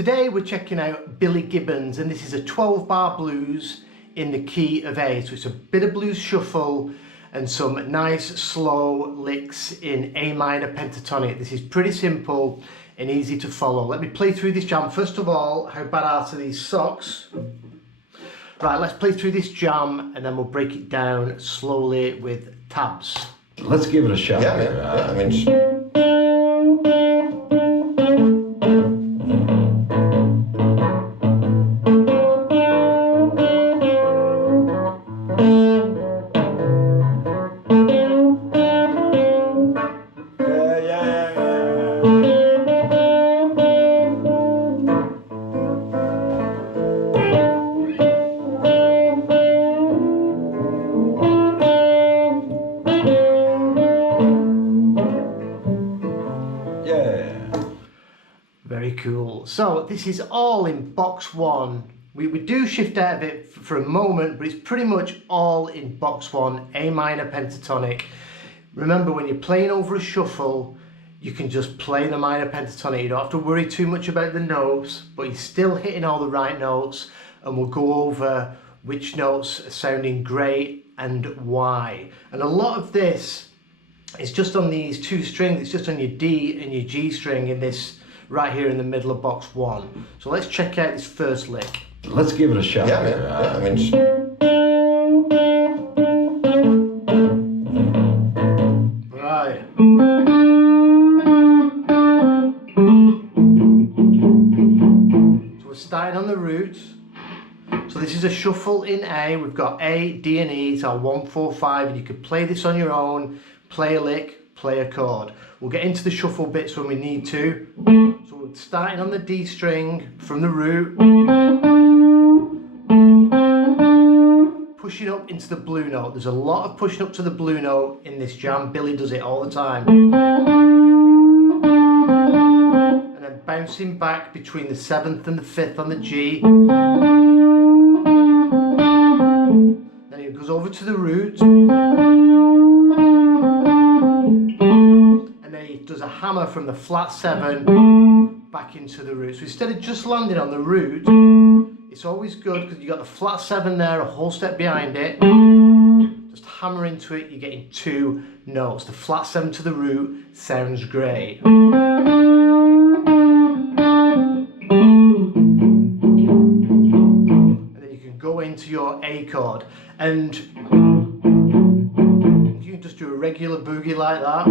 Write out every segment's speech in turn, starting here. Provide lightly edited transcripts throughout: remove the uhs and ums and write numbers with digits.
Today we're checking out Billy Gibbons, and this is a 12-bar blues in the key of A. So it's a bit of blues shuffle and some nice slow licks in A minor pentatonic. This is pretty simple and easy to follow. Let me play through this jam. First of all, how badass are these socks? Right, let's play through this jam and then we'll break it down slowly with tabs. Let's give it a shot. Yeah, I mean, Very cool. So this is all in box one. We do shift out of it for a moment, but it's pretty much all in box one, A minor pentatonic. Remember, when you're playing over a shuffle, you can just play the minor pentatonic. You don't have to worry too much about the notes, but you're still hitting all the right notes, and we'll go over which notes are sounding great and why. And a lot of this is just on these two strings. It's just on your D and your G string in this right here in the middle of box one. So let's check out this first lick. Let's give it a shot. I mean, Right. So we're starting on the root. So this is a shuffle in A. We've got A, D and E, so 1, 4, 5, and you could play this on your own, play a lick, play a chord. We'll get into the shuffle bits when we need to. So we're starting on the D string from the root, pushing up into the blue note. There's a lot of pushing up to the blue note in this jam. Billy does it all the time. And then bouncing back between the 7th and the 5th on the G. Then it goes over to the root. Does a hammer from the flat 7 back into the root. So instead of just landing on the root, it's always good because you got the flat 7 there, a whole step behind it. Just hammer into it, you're getting 2 notes. The flat 7 to the root sounds great. And then you can go into your A chord, and you can just do a regular boogie like that.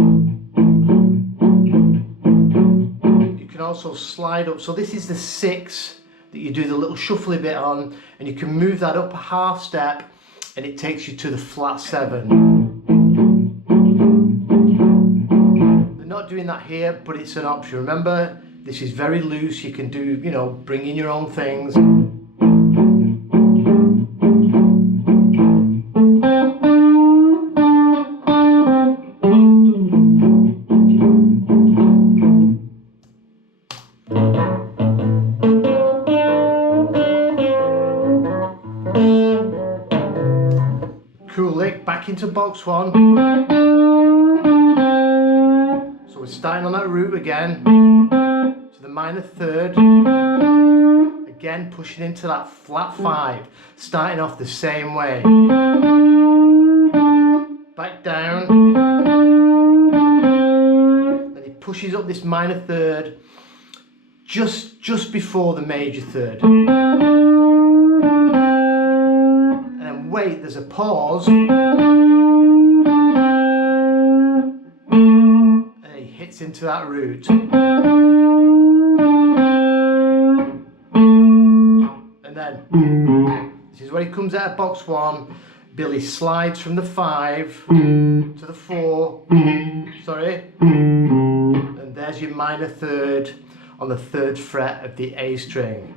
Also slide up. So this is the 6 that you do the little shuffly bit on, and you can move that up a half step and it takes you to the flat 7. They're not doing that here, but it's an option. Remember, this is very loose. You can do, you know, bring in your own things. Cool lick, back into box one. So we're starting on that root again, to the minor 3rd. Again, pushing into that flat 5, starting off the same way. Back down. Then he pushes up this minor 3rd, just before the major 3rd. Wait, there's a pause, and he hits into that root, and then this is where he comes out of box one. Billy slides from the 5 to the 4, sorry, and there's your minor 3rd on the 3rd fret of the A string.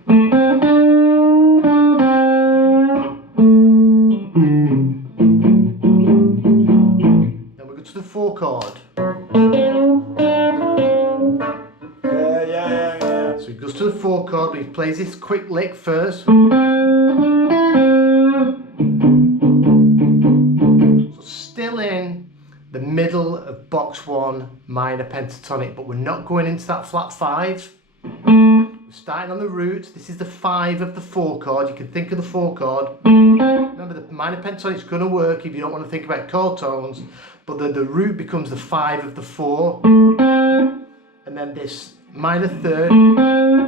To the 4 chord. So he goes to the 4 chord, but he plays this quick lick first. So still in the middle of box one minor pentatonic, but we're not going into that flat 5. We're starting on the root. This is the 5 of the 4 chord. You can think of the 4 chord. Remember, the minor pentatonic's going to work if you don't want to think about chord tones, but the root becomes the 5 of the 4. And then this minor third,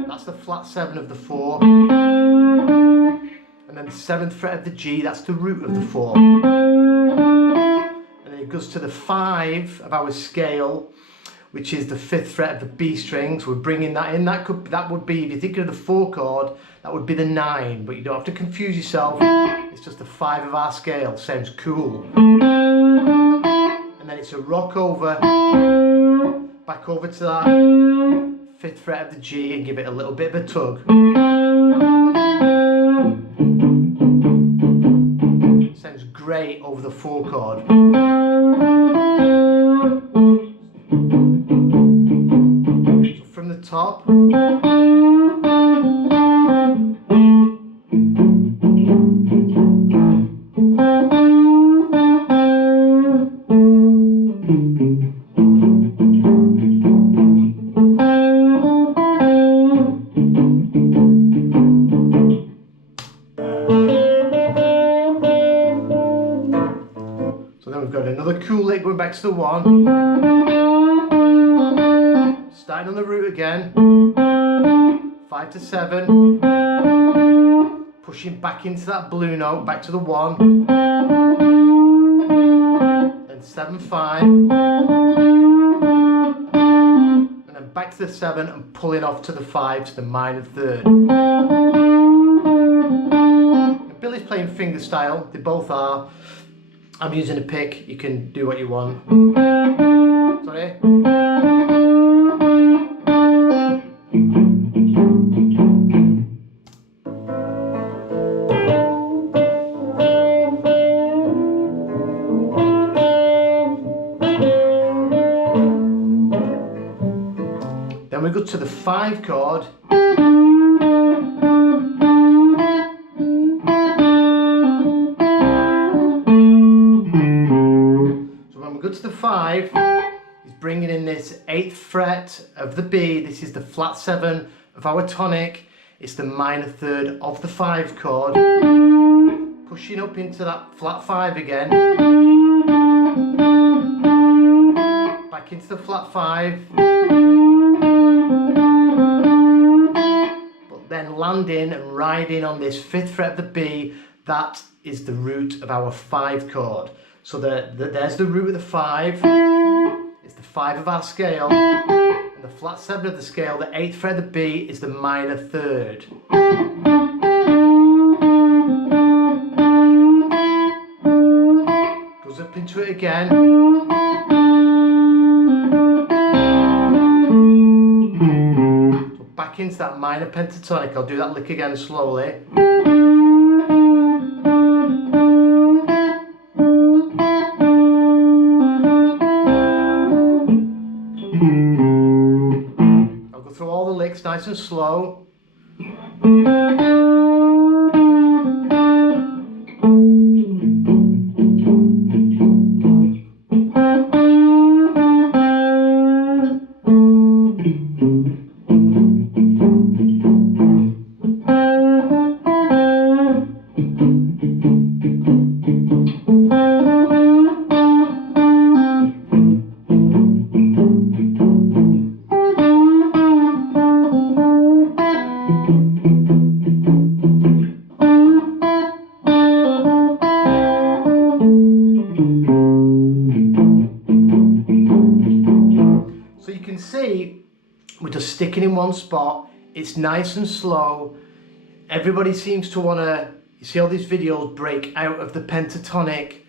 that's the flat 7 of the 4. And then the 7th fret of the G, that's the root of the 4. And then it goes to the 5 of our scale, which is the 5th fret of the B string. So we're bringing that in. That would be, if you're thinking of the 4 chord, that would be the 9, but you don't have to confuse yourself. It's just the 5 of our scale. Sounds cool. And then it's a rock over, back over to that 5th fret of the G and give it a little bit of a tug. Sounds great over the 4 chord. So from the top. So then we've got another cool lick going back to the 1. Starting on the root again. 5 to 7. Pushing back into that blue note, back to the 1. Then 7, 5. And then back to the 7 and pulling off to the 5 to the minor third. And Billy's playing finger style, they both are. I'm using a pick, you can do what you want. Sorry. Then we go to the 5 chord. Go to the 5, he's bringing in this 8th fret of the B. This is the flat 7 of our tonic. It's the minor third of the 5 chord. Pushing up into that flat 5 again. Back into the flat 5. But then landing and riding on this 5th fret of the B. That is the root of our 5 chord. So there's the root of the 5, it's the 5 of our scale, and the flat 7 of the scale, the 8th fret of the B, is the minor third. Goes up into it again. So back into that minor pentatonic. I'll do that lick again slowly. I'll go through all the licks nice and slow. So you can see we're just sticking in one spot. It's nice and slow. Everybody seems to want to, you see all these videos, break out of the pentatonic.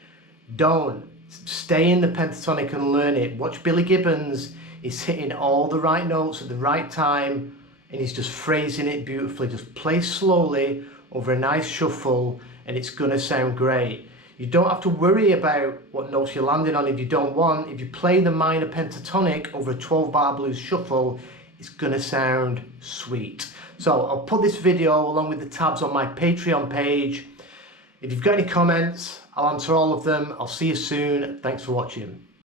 Don't. Stay in the pentatonic and learn it. Watch Billy Gibbons. He's hitting all the right notes at the right time and he's just phrasing it beautifully. Just play slowly over a nice shuffle and it's going to sound great. You don't have to worry about what notes you're landing on if you don't want. If you play the minor pentatonic over a 12-bar blues shuffle, it's going to sound sweet. So I'll put this video along with the tabs on my Patreon page. If you've got any comments, I'll answer all of them. I'll see you soon. Thanks for watching.